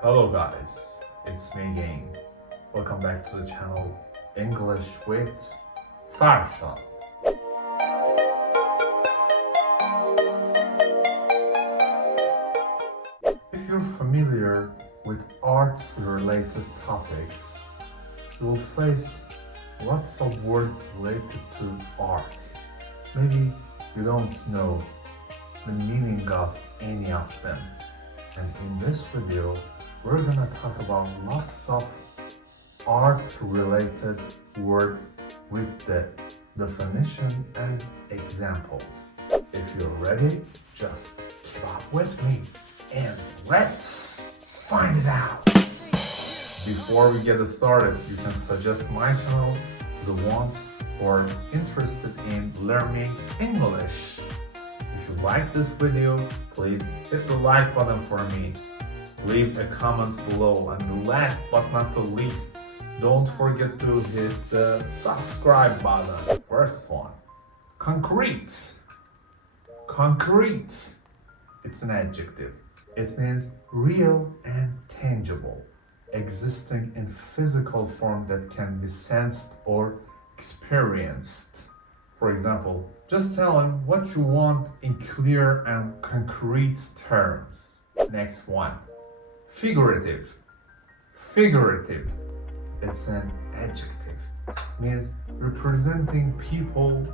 Hello guys, it's me again. Welcome back to the channel English with Farshad. If you're familiar with arts related topics, you will face lots of words related to art. Maybe you don't know the meaning of any of them. And in this video, we're gonna talk about lots of art-related words with the definition and examples. If you're ready, just keep up with me and let's find it out. Before we get started, you can suggest my channel to the ones who are interested in learning English. If you like this video, please hit the like button for me. Leave a comment below, and last but not the least, don't forget to hit the subscribe button. First one, concrete. Concrete. It's an adjective. It means real and tangible, existing in physical form that can be sensed or experienced. For example, just tell him what you want in clear and concrete terms. Next one, figurative. Figurative. It's an adjective. It means representing people,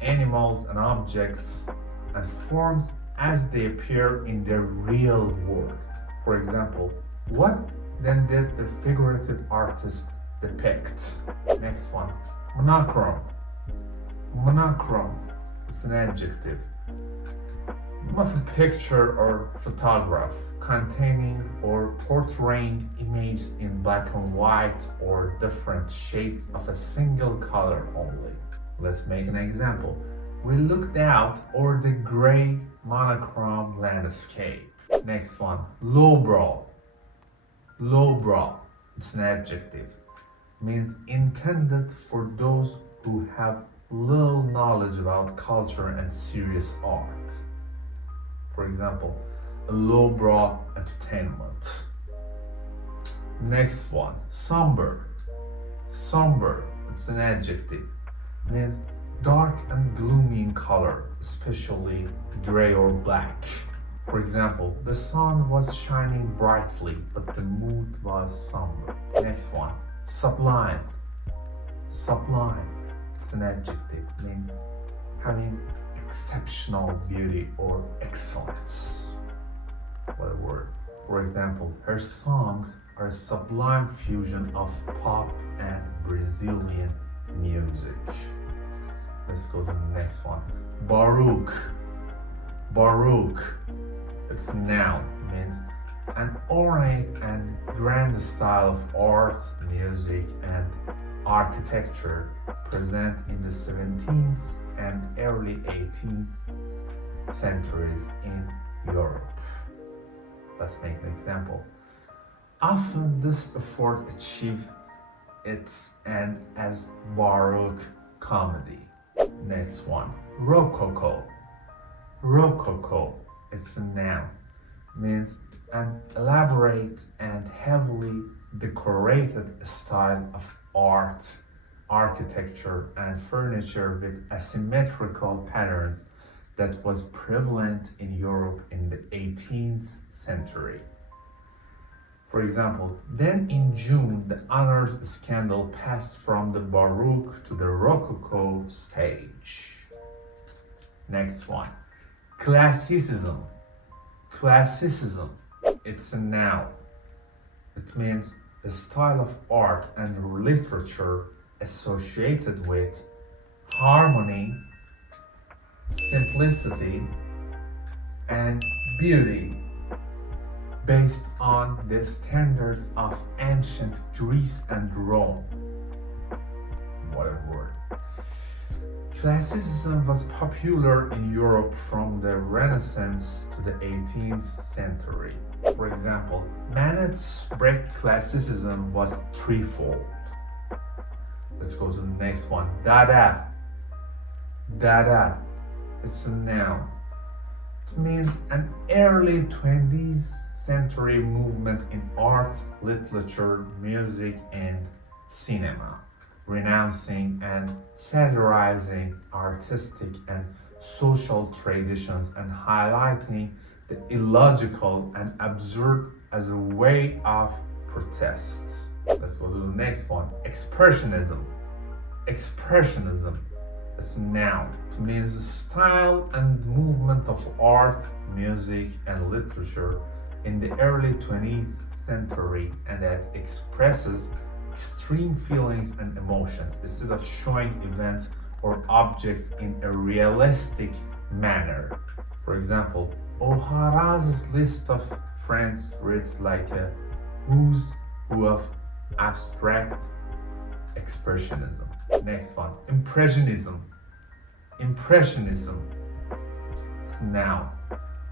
animals, and objects and forms as they appear in their real world. For example, what then did the figurative artist depict? Next one, monochrome. Monochrome. It's an adjective of a picture or photograph containing or portraying images in black and white or different shades of a single color only. Let's make an example. We looked out over the gray monochrome landscape. Next one, lowbrow. Lowbrow. It's an adjective. Means intended for those who have little knowledge about culture and serious art. For example, a lowbrow entertainment. Next one, somber. Somber, it's an adjective. Means dark and gloomy in color, especially gray or black. For example, the sun was shining brightly, but the mood was somber. Next one, sublime. Sublime. It's an adjective, means having exceptional beauty or excellence. What a word. For example, her songs are a sublime fusion of pop and Brazilian music. Let's go to the next one. Baroque. Baroque. It's a noun, means an ornate and grand style of art, music, and architecture present in the 17th and early 18th centuries in Europe. Let's make an example. Often this effort achieves its end as Baroque comedy. Next one, Rococo. Rococo, it's a noun, means an elaborate and heavily decorated style of art, architecture, and furniture with asymmetrical patterns that was prevalent in Europe in the 18th century. For example, then in June, the honors scandal passed from the Baroque to the Rococo stage. Next one, Classicism. Classicism, it's a noun. It means a style of art and literature associated with harmony, simplicity, and beauty, based on the standards of ancient Greece and Rome. What a word. Classicism was popular in Europe from the Renaissance to the 18th century. For example, Manet's break classicism was threefold. Let's go to the next one. Dada. Dada. It's a noun. It means an early 20th century movement in art, literature, music, and cinema, renouncing and satirizing artistic and social traditions and highlighting the illogical and absurd as a way of protest. Let's go to the next one. Expressionism. Expressionism is a noun. It means the style and movement of art, music, and literature in the early 20th century, and that expresses extreme feelings and emotions instead of showing events or objects in a realistic manner. For example, O'Hara's list of friends reads like a who's who of abstract expressionism. Next one, Impressionism. Impressionism is noun.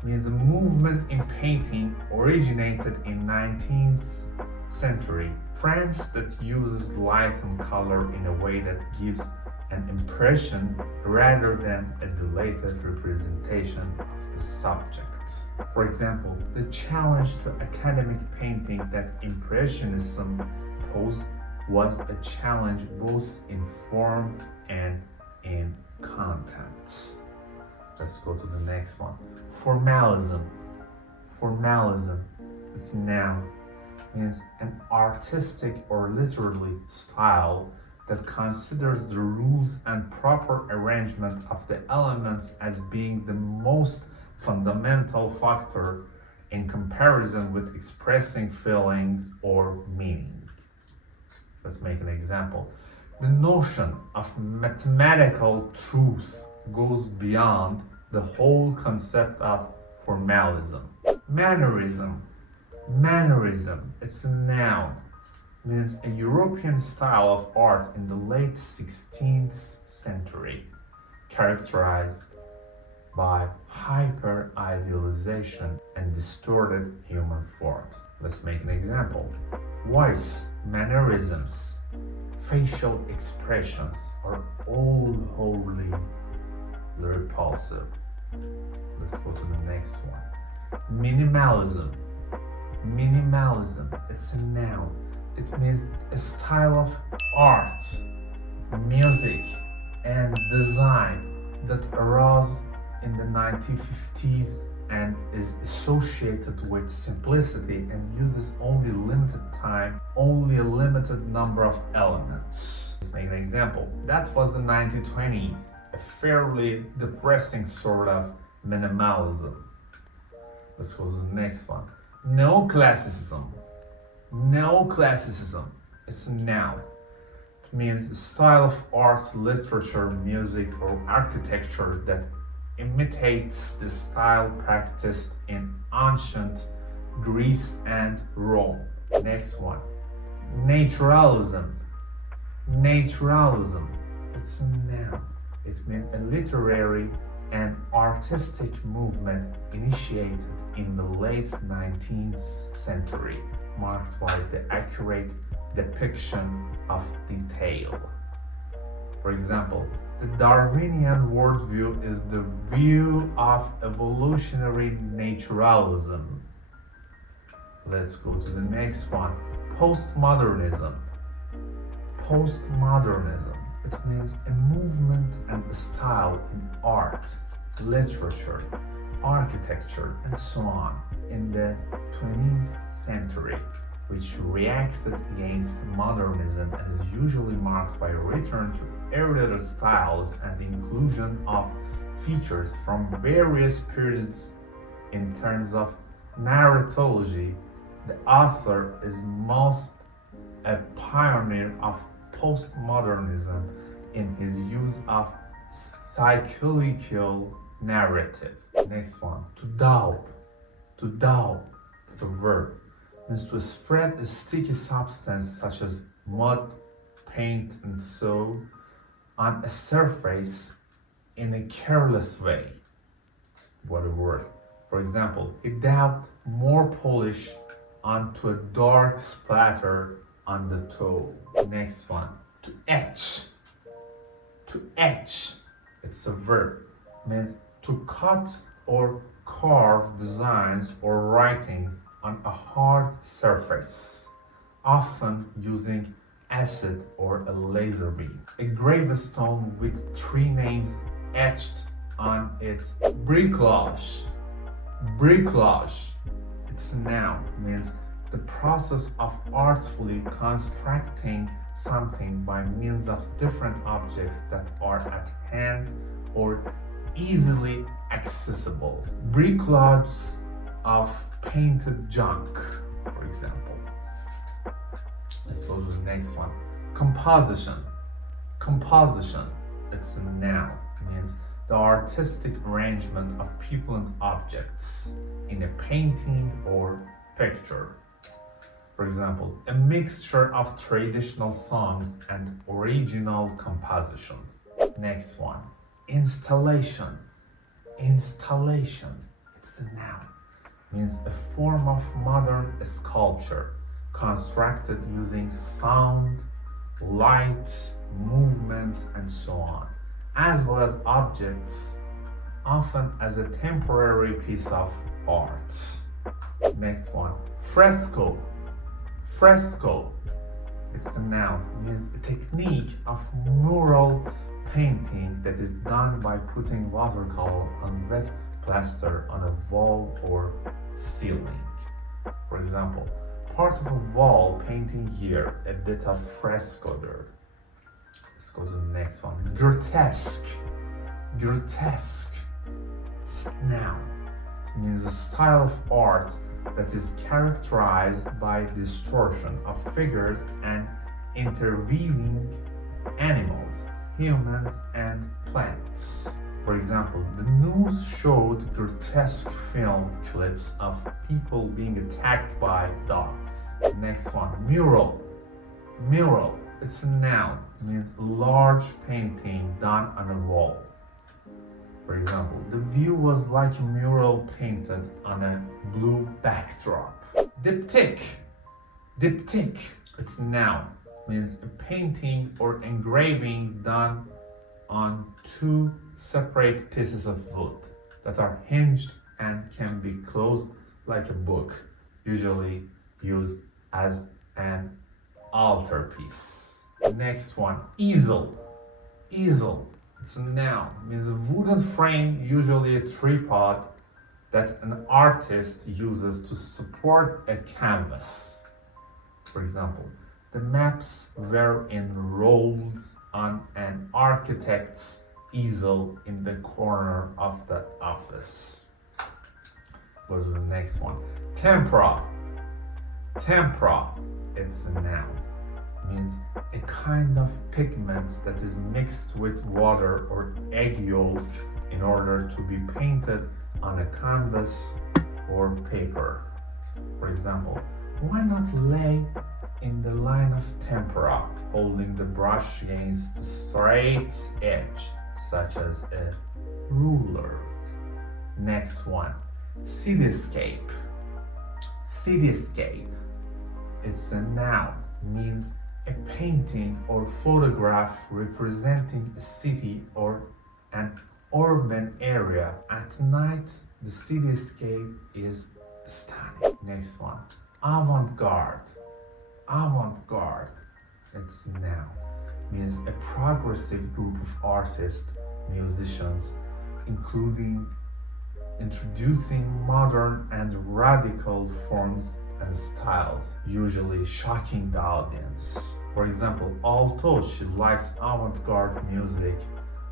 Means a movement in painting originated in 19th century France that uses light and color in a way that gives an impression rather than a dilated representation of the subject. For example, the challenge to academic painting that Impressionism posed was a challenge both in form and in content. Let's go to the next one. Formalism. Formalism is a noun. Means an artistic or literary style that considers the rules and proper arrangement of the elements as being the most fundamental factor in comparison with expressing feelings or meaning. Let's make an example. The notion of mathematical truth goes beyond the whole concept of formalism. Mannerism. Mannerism is a noun. Means a European style of art in the late 16th century, characterized by hyper-idealization and distorted human forms. Let's make an example. Voice, mannerisms, facial expressions are all wholly repulsive. Let's go to the next one. Minimalism. Minimalism, it's a noun. It means a style of art, music, and design that arose in the 1950s and is associated with simplicity and uses only limited time, only a limited number of elements. Let's make an example. That was the 1920s, a fairly depressing sort of minimalism. Let's go to the next one. Neoclassicism. Neoclassicism is a noun. It means a style of art, literature, music, or architecture that imitates the style practiced in ancient Greece and Rome. Next one. Naturalism. Naturalism. It's a noun. It means a literary and artistic movement initiated in the late 19th century, marked by the accurate depiction of detail. For example, the Darwinian worldview is the view of evolutionary naturalism. Let's go to the next one. Postmodernism. Postmodernism. It means a movement and a style in art, literature, architecture, and so on in the 20th century, which reacted against modernism and is usually marked by a return to earlier styles and the inclusion of features from various periods. In terms of narratology, the author is most a pioneer of postmodernism in his use of cyclical narrative. Next one, to daub. To daub is a verb. Means to spread a sticky substance such as mud, paint, and so on a surface in a careless way. What a word. For example, he dabbed more polish onto a dark splatter on the toe. Next one, to etch. To etch, it's a verb. Means to cut or carve designs or writings on a hard surface, often using acid or a laser beam. A gravestone with 3 names etched on it. Bricolage. Bricolage. It's a noun, means the process of artfully constructing something by means of different objects that are at hand or easily accessible. Bricolage of painted junk, for example. Let's go to the next one. Composition. Composition. It's a noun, means the artistic arrangement of people and objects in a painting or picture. For example, a mixture of traditional songs and original compositions. Next one. Installation. Installation. It's a noun. Means a form of modern sculpture constructed using sound, light, movement, and so on, as well as objects, often as a temporary piece of art. Next one. Fresco. Fresco. It's a noun, means a technique of mural painting that is done by putting watercolor on wet plaster on a wall or ceiling. For example, part of a wall painting here, a bit of fresco there. Let's go to the next one. Grotesque. Grotesque. It's a noun. It means a style of art that is characterized by distortion of figures and interweaving animals, humans, and plants. For example, the news showed grotesque film clips of people being attacked by dogs. Next one, mural. Mural, it's a noun, means a large painting done on a wall. For example, the view was like a mural painted on a blue backdrop. Diptych. Diptych, it's a noun, means a painting or engraving done on 2 separate pieces of wood that are hinged and can be closed like a book, usually used as an altarpiece. Next one, easel. Easel, it's a noun, means a wooden frame, usually a tripod, that an artist uses to support a canvas. For example, the maps were in rolls on an architect's easel in the corner of the office. Go to the next one. Tempera. Tempera, it's a noun, means a kind of pigment that is mixed with water or egg yolk in order to be painted on a canvas or paper. For example, why not lay in the line of tempera, holding the brush against a straight edge, such as a ruler. Next one, cityscape. Cityscape, it's a noun, means a painting or photograph representing a city or an urban area. At night, the cityscape is stunning. Next one, Avant Guard. Avant Guard, it's a noun, means a progressive group of artists, musicians, including introducing modern and radical forms and styles, usually shocking the audience. For example, although she likes avant-garde music,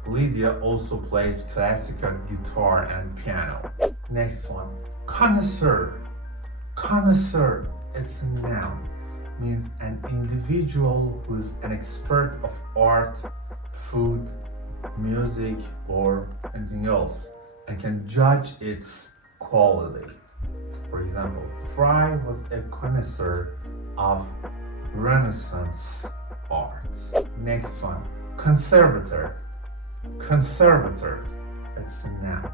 Lydia also plays classical guitar and piano. Next one, connoisseur. Connoisseur, it's a noun, means an individual who is an expert of art, food, music, or anything else, and can judge its quality. For example, Fry was a connoisseur of Renaissance art. Next one, conservator. Conservator, it's a noun,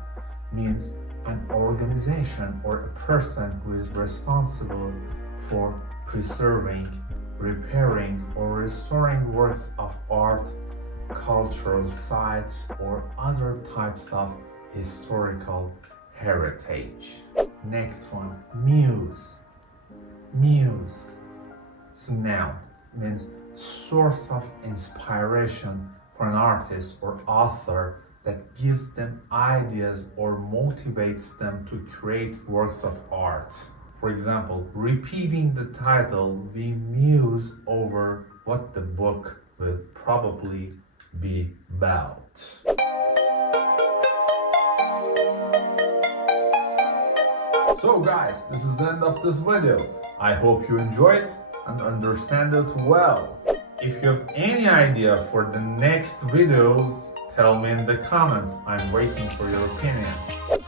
means an organization or a person who is responsible for preserving, repairing, or restoring works of art, cultural sites, or other types of historical heritage. Next one, Muse. Muse. So noun means source of inspiration for an artist or author that gives them ideas or motivates them to create works of art. For example, repeating the title, we muse over what the book will probably be about. So guys, this is the end of this video. I hope you enjoyed and understand it well. If you have any idea for the next videos, tell me in the comments. I'm waiting for your opinion.